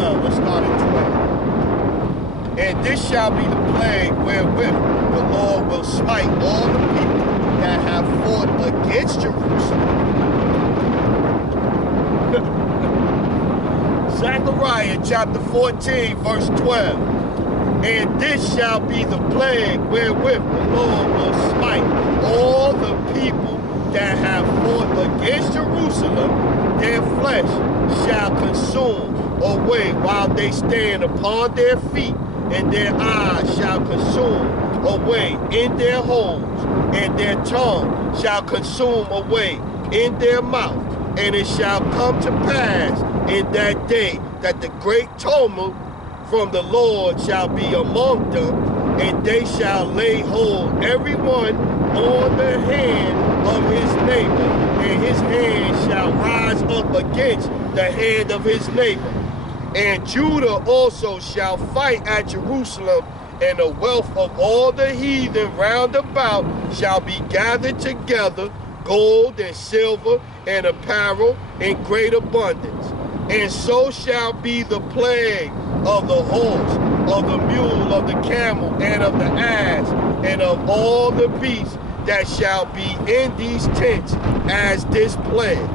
12. Let's start at 12. And this shall be the plague wherewith the Lord will smite all the people that have fought against Jerusalem. Zechariah chapter 14, verse 12. And this shall be the plague wherewith the Lord will smite all the people that have fought against Jerusalem. Their flesh shall consume away while they stand upon their feet, and their eyes shall consume away in their holes, and their tongue shall consume away in their mouth. And it shall come to pass in that day that the great tumult from the Lord shall be among them, and they shall lay hold every one on the hand of his neighbor, and his hand shall rise up against the hand of his neighbor. And Judah also shall fight at Jerusalem, and the wealth of all the heathen round about shall be gathered together, gold and silver and apparel in great abundance. And so shall be the plague of the horse, of the mule, of the camel, and of the ass, and of all the beasts that shall be in these tents as this plague.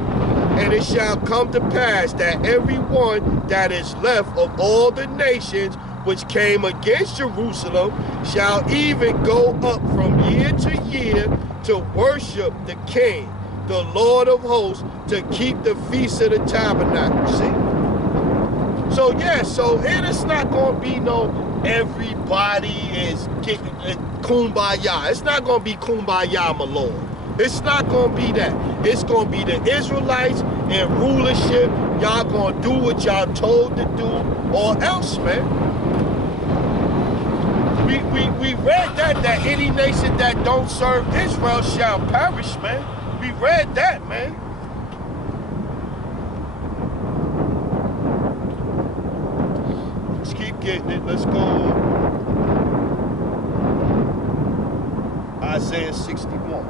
And it shall come to pass that every one that is left of all the nations which came against Jerusalem shall even go up from year to year to worship the King, the Lord of hosts, to keep the feast of the tabernacle. See? So yeah, so it's not gonna be no everybody is getting kumbaya. It's not gonna be kumbaya, my Lord. It's not gonna be that. It's gonna be the Israelites and rulership. Y'all gonna do what y'all told to do, or else, man. We read that any nation that don't serve Israel shall perish, man. We read that, man. Let's keep getting it. Let's go. Isaiah 61.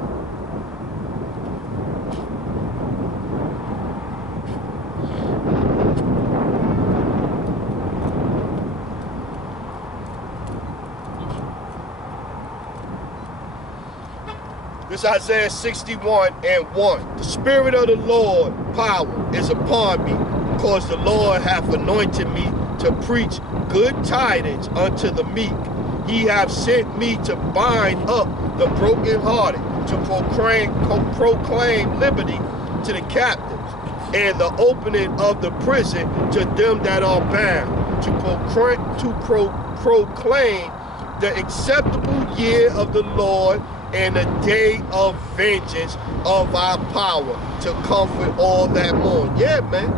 This is Isaiah 61 and 1. The Spirit of the Lord power is upon me, because the Lord hath anointed me to preach good tidings unto the meek. He hath sent me to bind up the brokenhearted, to proclaim liberty to the captives, and the opening of the prison to them that are bound, to proclaim the acceptable year of the Lord, and the day of vengeance of our power, to comfort all that mourn. Yeah, man.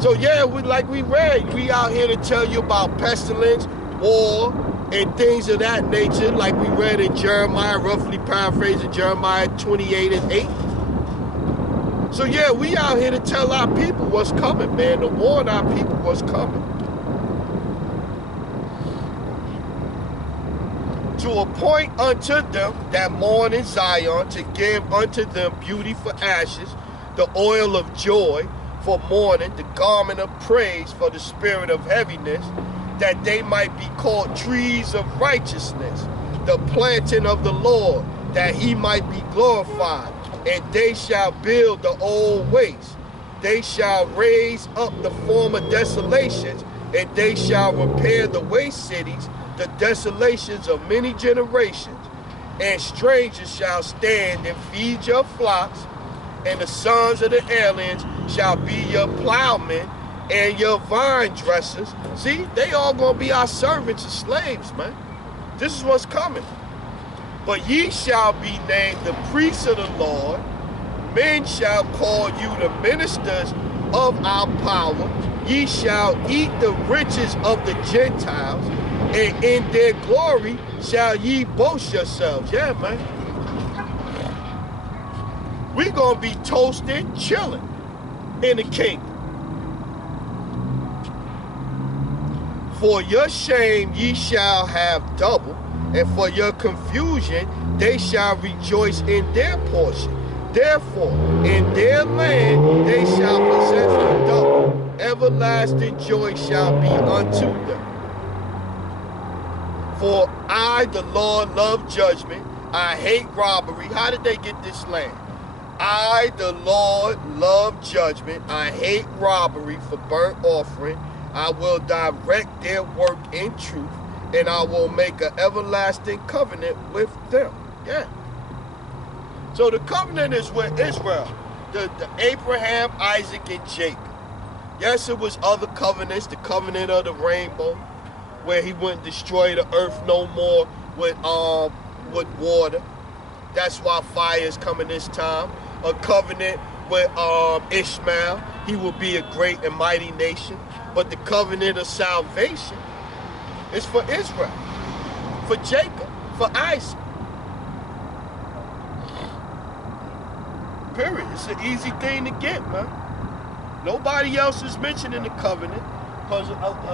So yeah, like we read, we out here to tell you about pestilence, war, and things of that nature, like we read in Jeremiah, roughly paraphrasing Jeremiah 28 and 8. So yeah, we out here to tell our people what's coming, man, to warn our people what's coming. To appoint unto them that mourn in Zion, to give unto them beauty for ashes, the oil of joy for mourning, the garment of praise for the spirit of heaviness, that they might be called trees of righteousness, the planting of the Lord, that he might be glorified. And they shall build the old waste. They shall raise up the former desolations, and they shall repair the waste cities, the desolations of many generations. And strangers shall stand and feed your flocks, and the sons of the aliens shall be your plowmen and your vine dressers. See, they all gonna be our servants and slaves, man. This is what's coming. But ye shall be named the priests of the Lord. Men shall call you the ministers of our power. Ye shall eat the riches of the Gentiles, and in their glory shall ye boast yourselves. Yeah, man. We gonna be toasting, chilling in the kingdom. For your shame ye shall have double, and for your confusion they shall rejoice in their portion. Therefore, in their land they shall possess the double, everlasting joy shall be unto them. For I, the Lord, love judgment. I hate robbery. How did they get this land? I, the Lord, love judgment. I hate robbery for burnt offering. I will direct their work in truth, and I will make an everlasting covenant with them. Yeah. So the covenant is with Israel, the Abraham, Isaac, and Jacob. Yes, it was other covenants, the covenant of the rainbow, where he wouldn't destroy the earth no more with water. That's why fire is coming this time. A covenant with Ishmael. He will be a great and mighty nation. But the covenant of salvation is for Israel, for Jacob, for Isaac. Period. It's an easy thing to get, man. Nobody else is mentioned in the covenant, because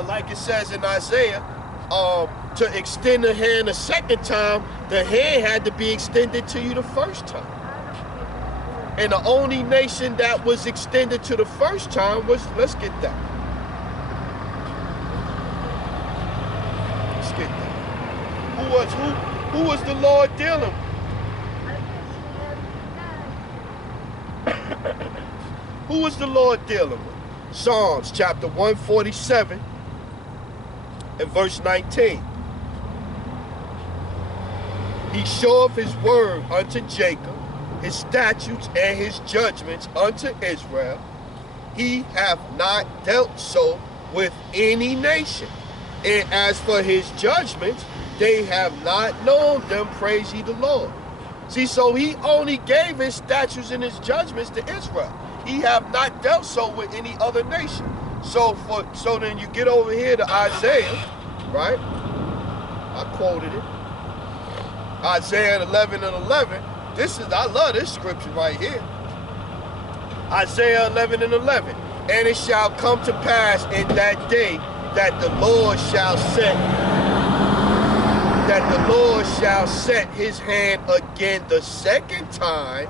like it says in Isaiah, to extend the hand a second time, the hand had to be extended to you the first time. And the only nation that was extended to the first time was, let's get that. Let's get that. Who was the Lord dealing with? Who was the Lord dealing with? Psalms chapter 147 and verse 19. He showeth his word unto Jacob, his statutes and his judgments unto Israel. He hath not dealt so with any nation. And as for his judgments, they have not known them, praise ye the Lord. See, so he only gave his statutes and his judgments to Israel. He have not dealt so with any other nation. So then you get over here to Isaiah, right? I quoted it. Isaiah 11 and 11. I love this scripture right here. Isaiah 11 and 11. And it shall come to pass in that day that the Lord shall set his hand again the second time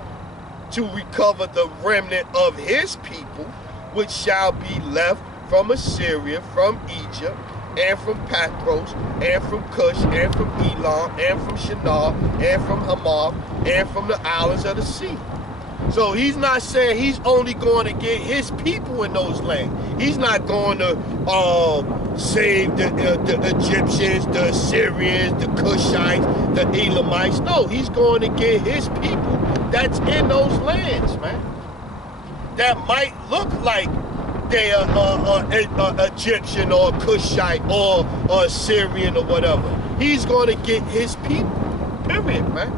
to recover the remnant of his people, which shall be left from Assyria, from Egypt, and from Pathros, and from Cush, and from Elam, and from Shinar, and from Hamath, and from the islands of the sea. So he's not saying he's only going to get his people in those lands. He's not going to save the Egyptians, the Assyrians, the Cushites, the Elamites. No, he's going to get his people that's in those lands, man. That might look like they are Egyptian or Cushite or Assyrian or whatever. He's going to get his people, period, man.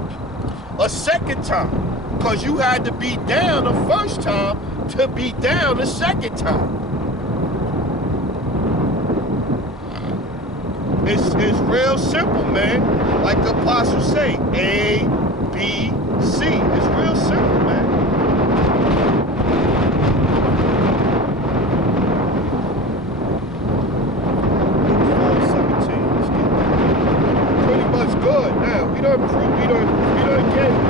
A second time. Because you had to be down the first time to be down the second time. It's real simple, man. Like the apostles say, A, B, C. It's real simple, man. Pretty much good. Now, we don't get,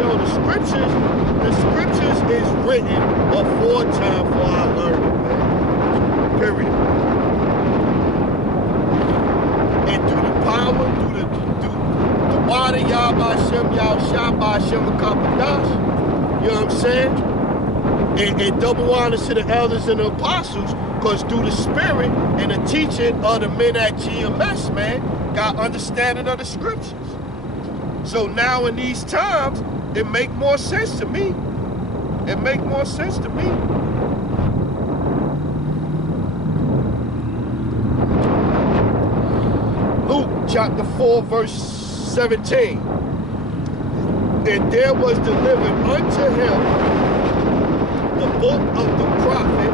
the scriptures is written aforetime for our learning, man. Period. And through the power, through the water, Yah B'Shem, Yahushua B'Shem Kappadash, you know what I'm saying? And double honors to the elders and the apostles, because through the spirit and the teaching of the men at GMS, man, got understanding of the scriptures. So now in these times, it make more sense to me. It make more sense to me. Luke chapter 4, verse 17. And there was delivered unto him the book of the prophet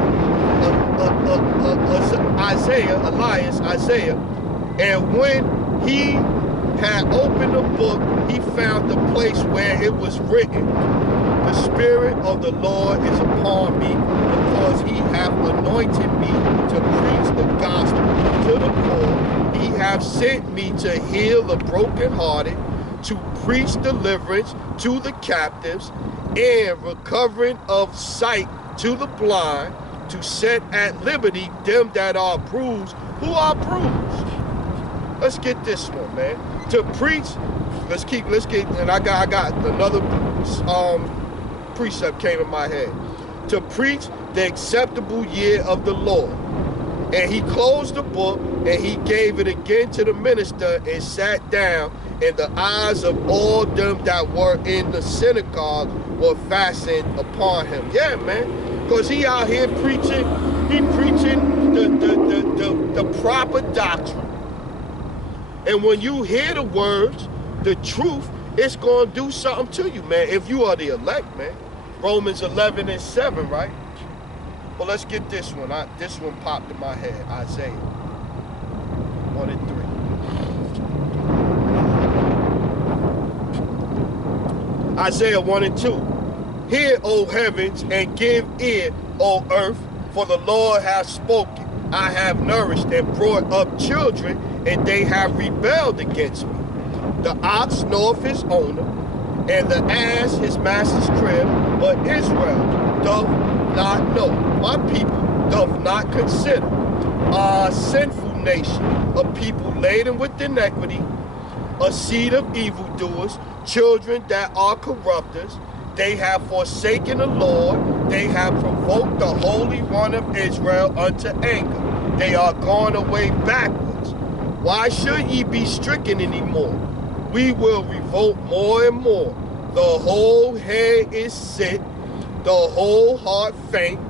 Isaiah. And when he had opened the book, he found the place where it was written, the Spirit of the Lord is upon me, because he hath anointed me to preach the gospel to the poor. He hath sent me to heal the brokenhearted, to preach deliverance to the captives, and recovering of sight to the blind, to set at liberty them that are bruised. Who are bruised? Let's get this one, man. To preach, and I got another precept came in my head. To preach the acceptable year of the Lord. And he closed the book, and he gave it again to the minister, and sat down, and the eyes of all them that were in the synagogue were fastened upon him. Yeah, man, because he out here preaching, the proper doctrine. And when you hear the words, the truth, it's going to do something to you, man, if you are the elect, man. Romans 11:7, right? Well, let's get this one. This one popped in my head. Isaiah 1:3. Isaiah 1:2. Hear, O heavens, and give ear, O earth, for the Lord hath spoken. I have nourished and brought up children, and they have rebelled against me. The ox knoweth his owner, and the ass his master's crib, but Israel doth not know. My people doth not consider. A sinful nation, a people laden with iniquity, a seed of evildoers, children that are corrupters. They have forsaken the Lord. They have provoked the Holy One of Israel unto anger. They are gone away backwards. Why should ye be stricken anymore? We will revolt more and more. The whole head is sick, the whole heart faint,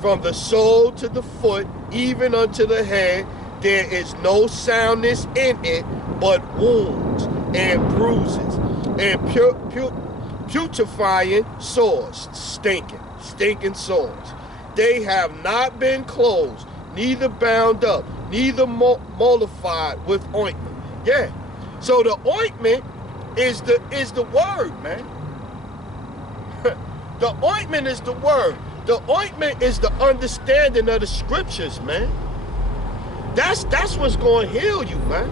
from the sole to the foot, even unto the head. There is no soundness in it, but wounds and bruises and putrefying sores, stinking sores. They have not been closed, neither bound up, neither mollified with ointment. Yeah. So the ointment is the word, man. The ointment is the word. The ointment is the understanding of the scriptures, man. That's what's going to heal you, man.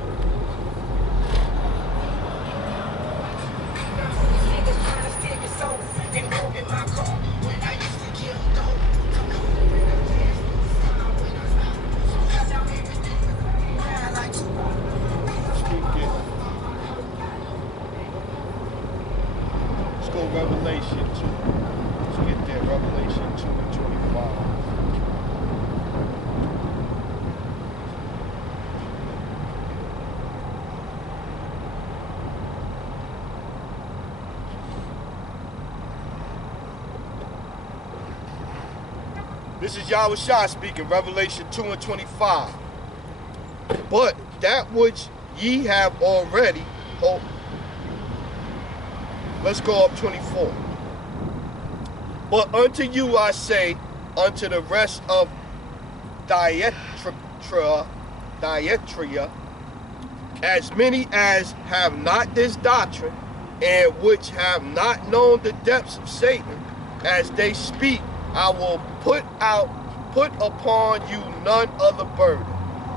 Let's go Revelation 2. Let's get there. Revelation 2:25. This is Yahushua speaking, Revelation 2:25. But that which ye have already, let's go up 24. But unto you I say, unto the rest of Thyatira, as many as have not this doctrine, and which have not known the depths of Satan, as they speak, I will put upon you none other burden,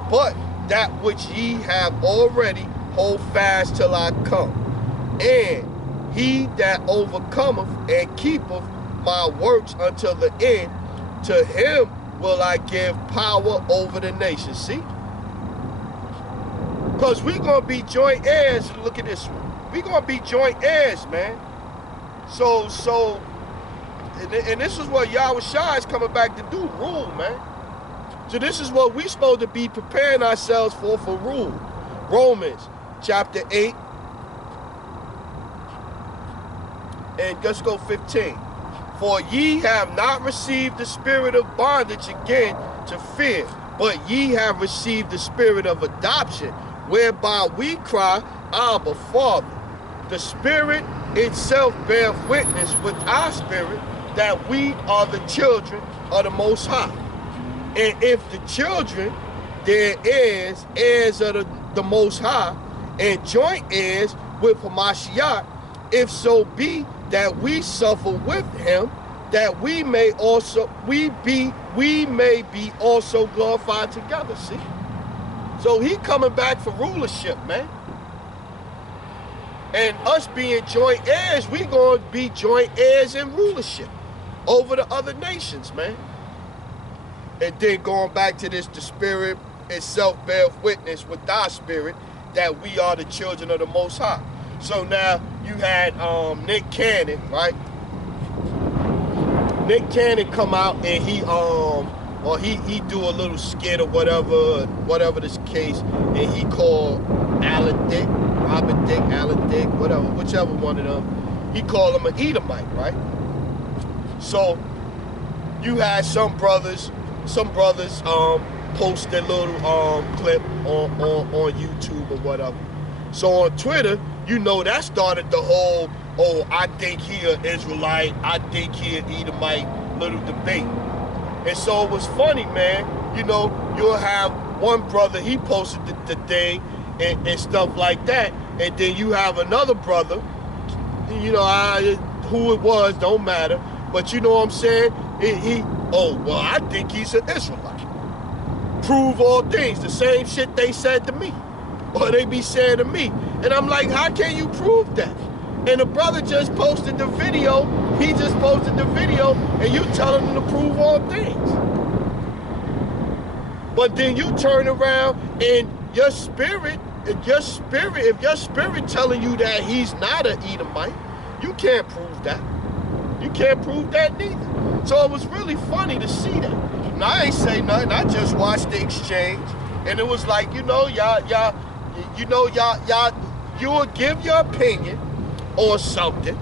but that which ye have already, hold fast till I come. And he that overcometh and keepeth my works until the end, to him will I give power over the nations. See? Because we're going to be joint heirs. Look at this one. We're going to be joint heirs, man. And this is what Yahushua is coming back to do, rule, man. So this is what we're supposed to be preparing ourselves for rule. Romans chapter 8. And let's go 15. For ye have not received the spirit of bondage again to fear, but ye have received the spirit of adoption, whereby we cry, Abba, Father. The Spirit itself beareth witness with our spirit that we are the children of the Most High. And if the children, their heirs of the Most High, and joint heirs with Hamashiach, if so be that we suffer with him, that we may be also glorified together. See? So he coming back for rulership, man. And us being joint heirs, we going to be joint heirs in rulership over the other nations, man. And then going back to this, the Spirit itself bears witness with thy spirit that we are the children of the Most High. So now you had Nick Cannon, right? Nick Cannon come out and he do a little skit or whatever this case, and he called Alan Dick, Robert Dick, Alan Dick, whichever one of them, he called him an Edomite, right? So you had some brothers post their little clip on YouTube or whatever. So on Twitter, you know, that started the whole, oh, I think he an Israelite, I think he an Edomite little debate. And so it was funny, man. You know, you'll have one brother, he posted the thing and stuff like that. And then you have another brother, you know, who it was, don't matter. But you know what I'm saying? I think he's an Israelite. Prove all things. The same shit they said to me. Or they be saying to me. And I'm like, how can you prove that? And the brother just posted the video. He just posted the video, and you telling him to prove all things. But then you turn around and if your spirit telling you that he's not an Edomite, you can't prove that. You can't prove that neither. So it was really funny to see that. And I ain't say nothing. I just watched the exchange, and it was like, you know, you will give your opinion on something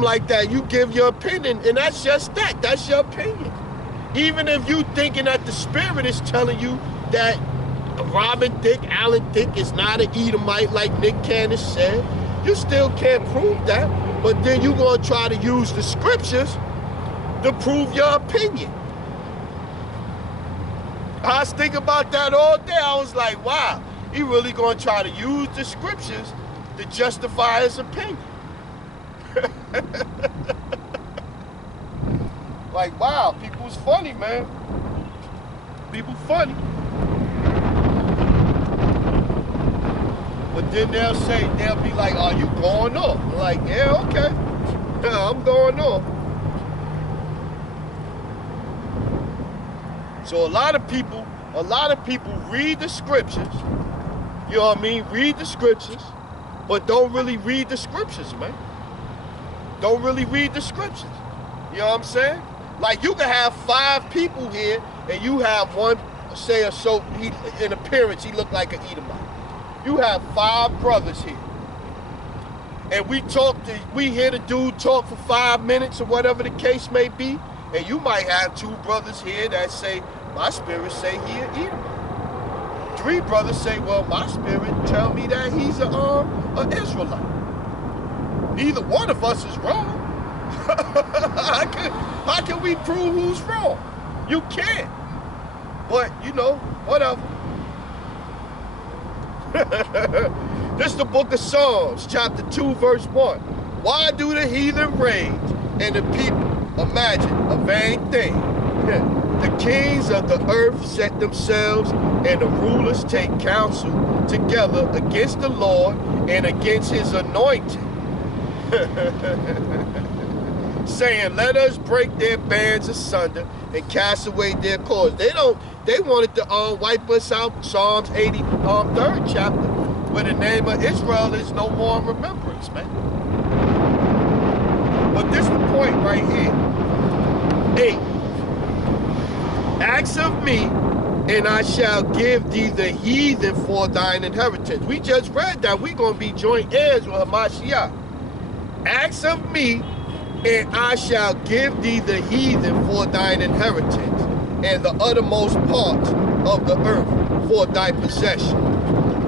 like that. You give your opinion, and that's just that. That's your opinion. Even if you thinking that the Spirit is telling you that Robert Dick, Alan Dick is not an Edomite like Nick Cannon said, you still can't prove that. But then you're going to try to use the scriptures to prove your opinion. I was thinking about that all day. I was like, wow, he really going to try to use the scriptures to justify his opinion. Like, wow, people's funny, man. People funny. But then they'll be like, are you going off? I'm like, yeah, okay. Yeah, I'm going off. So a lot of people read the scriptures, you know what I mean? Read the scriptures, but don't really read the scriptures, man. Don't really read the scriptures. You know what I'm saying? Like, you can have 5 people here, and you have one, say, in appearance, he looked like an Edomite. You have 5 brothers here. And we hear the dude talk for 5 minutes or whatever the case may be, and you might have 2 brothers here that say, my spirit say he an Edomite. 3 brothers say, well, my spirit tell me that he's an Israelite. Neither one of us is wrong. How can we prove who's wrong? You can't. But, you know, whatever. This is the book of Psalms, chapter 2, verse 1. Why do the heathen rage and the people imagine a vain thing? The kings of the earth set themselves, and the rulers take counsel together against the Lord and against his anointed, saying, let us break their bands asunder and cast away their cords. They wanted to wipe us out. Psalms 80, 3rd chapter, where the name of Israel is no more in remembrance, man. But this is the point right here. 8. Ask of me, and I shall give thee the heathen for thine inheritance. We just read that we're going to be joint heirs with Hamashiach. Ask of me, and I shall give thee the heathen for thine inheritance, and the uttermost parts of the earth for thy possession.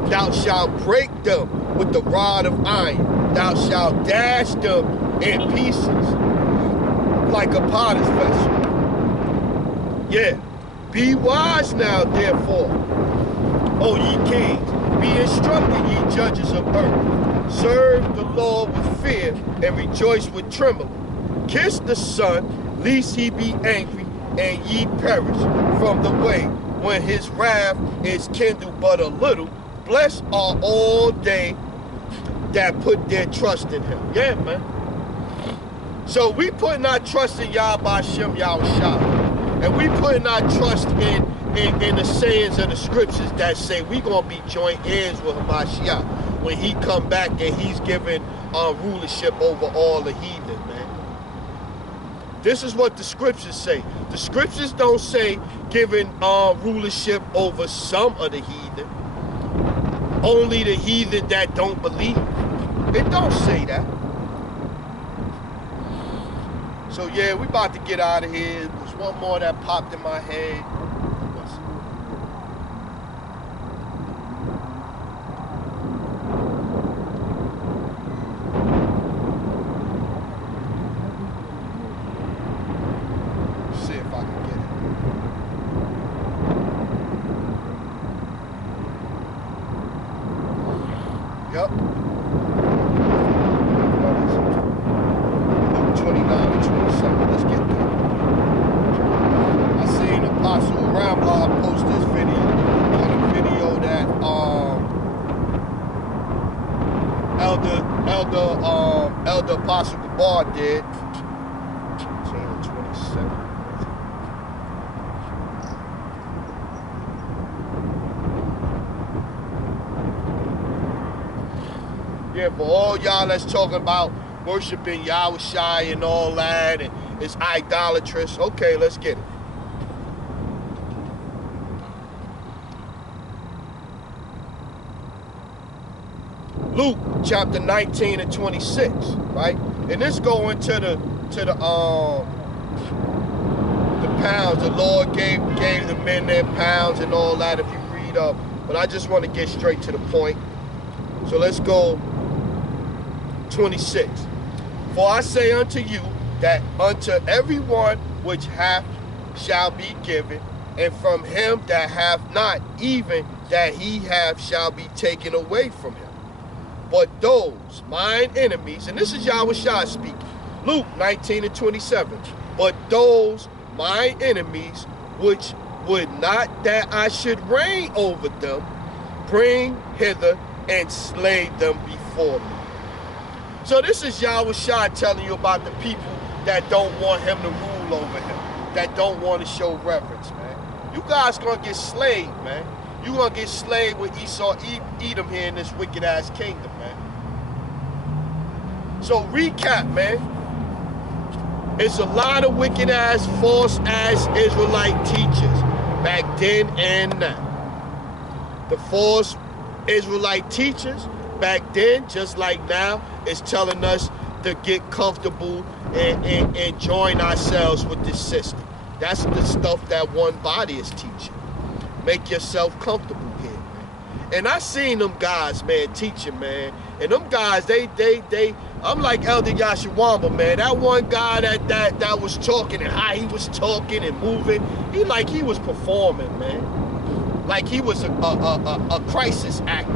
Thou shalt break them with the rod of iron. Thou shalt dash them in pieces like a potter's vessel. Yeah. Be wise now, therefore, O ye kings. Be instructed, ye judges of earth. Serve the Lord with fear and rejoice with trembling. Kiss the Son, lest he be angry and ye perish from the way when his wrath is kindled but a little. Blessed are all they that put their trust in him. Yeah, man. So we putting our trust in Yahweh Shem Yahushua. And we putting our trust in the sayings of the scriptures that say we gonna be joint heirs with Hamashiach when he come back and he's given rulership over all the heathen, man. This is what the scriptures say. The scriptures don't say giving rulership over some of the heathen. Only the heathen that don't believe. It don't say that. So yeah, we about to get out of here. There's one more that popped in my head. See if I can get it. Yep. 29 and 27. Let's get there. I seen Apostle Ramblard post this video on a video that Elder Apostle Gabar did. 19 and 27. Yeah, for all y'all that's talking about worshiping Yahushua and all that, and it's idolatrous. Okay, let's get it. Luke chapter 19 and 26, right? And this go into the pounds. The Lord gave the men their pounds and all that if you read up. But I just want to get straight to the point. So let's go 26. For I say unto you that unto everyone which hath shall be given, and from him that hath not, even that he hath shall be taken away from him. But those mine enemies, and this is Yahushua speaking, Luke 19 and 27. But those mine enemies which would not that I should reign over them, bring hither and slay them before me. So this is Yahushua telling you about the people that don't want him to rule over him, that don't want to show reverence, man. You guys gonna get slayed, man. You gonna get slayed with Esau, Edom here in this wicked ass kingdom, man. So recap, man. It's a lot of wicked ass, false ass Israelite teachers back then and now. The false Israelite teachers back then, just like now, is telling us to get comfortable and join ourselves with this system. That's the stuff that One Body is teaching. Make yourself comfortable here, man. And I seen them guys, man, teaching, man. And them guys, they I'm like Elder Yashawamba, man. That one guy that was talking and how he was talking and moving, he was performing, man. Like he was a crisis actor.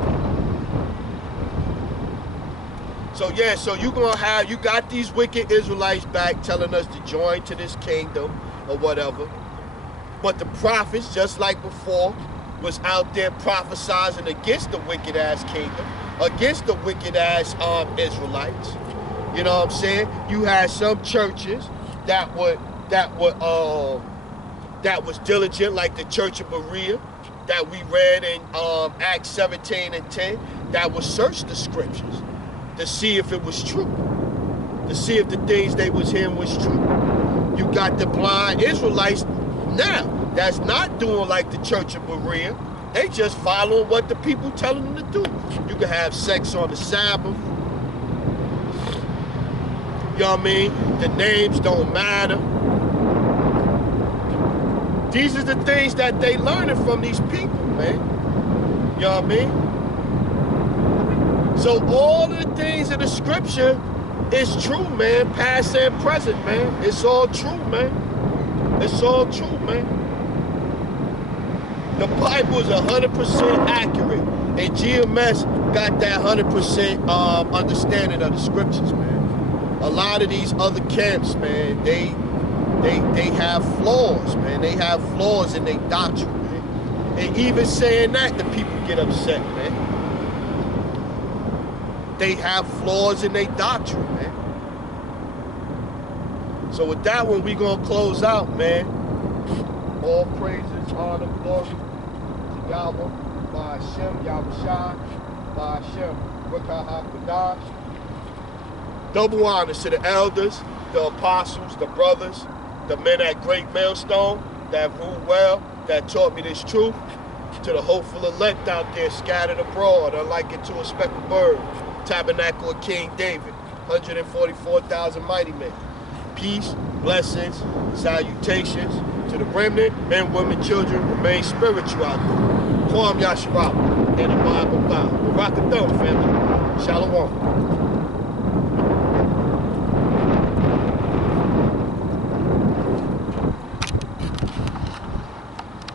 So yeah, so you got these wicked Israelites back telling us to join to this kingdom or whatever. But the prophets, just like before, was out there prophesying against the wicked ass kingdom, against the wicked ass Israelites. You know what I'm saying? You had some churches that was diligent, like the Church of Berea that we read in Acts 17 and 10, that would search the scriptures to see if it was true, to see if the things they was hearing was true. You got the blind Israelites now that's not doing like the Church of Berea. They just following what the people telling them to do. You can have sex on the Sabbath. You know what I mean? The names don't matter. These are the things that they learning from these people, man. You know what I mean? So all of the things in the scripture is true, man. Past and present, man. It's all true, man. It's all true, man. The Bible is 100% accurate. And GMS got that 100% understanding of the scriptures, man. A lot of these other camps, man, they have flaws, man. They have flaws in their doctrine, man. And even saying that, the people get upset, man. They have flaws in their doctrine, man. So with that one, we gonna close out, man. All praises, honor, glory to Yahweh, by Hashem, Yahushai, by Hashem, Rukah HaKadosh. Double honors to the elders, the apostles, the brothers, the men at Great Millstone that ruled well, that taught me this truth. To the hopeful elect out there scattered abroad, unlike into a speckled bird, tabernacle of King David, 144,000 mighty men. Peace, blessings, salutations to the remnant, men, women, children, remain spiritual out there. Kwam Yasharab and the Bible God. Barakathon, family. Shalom.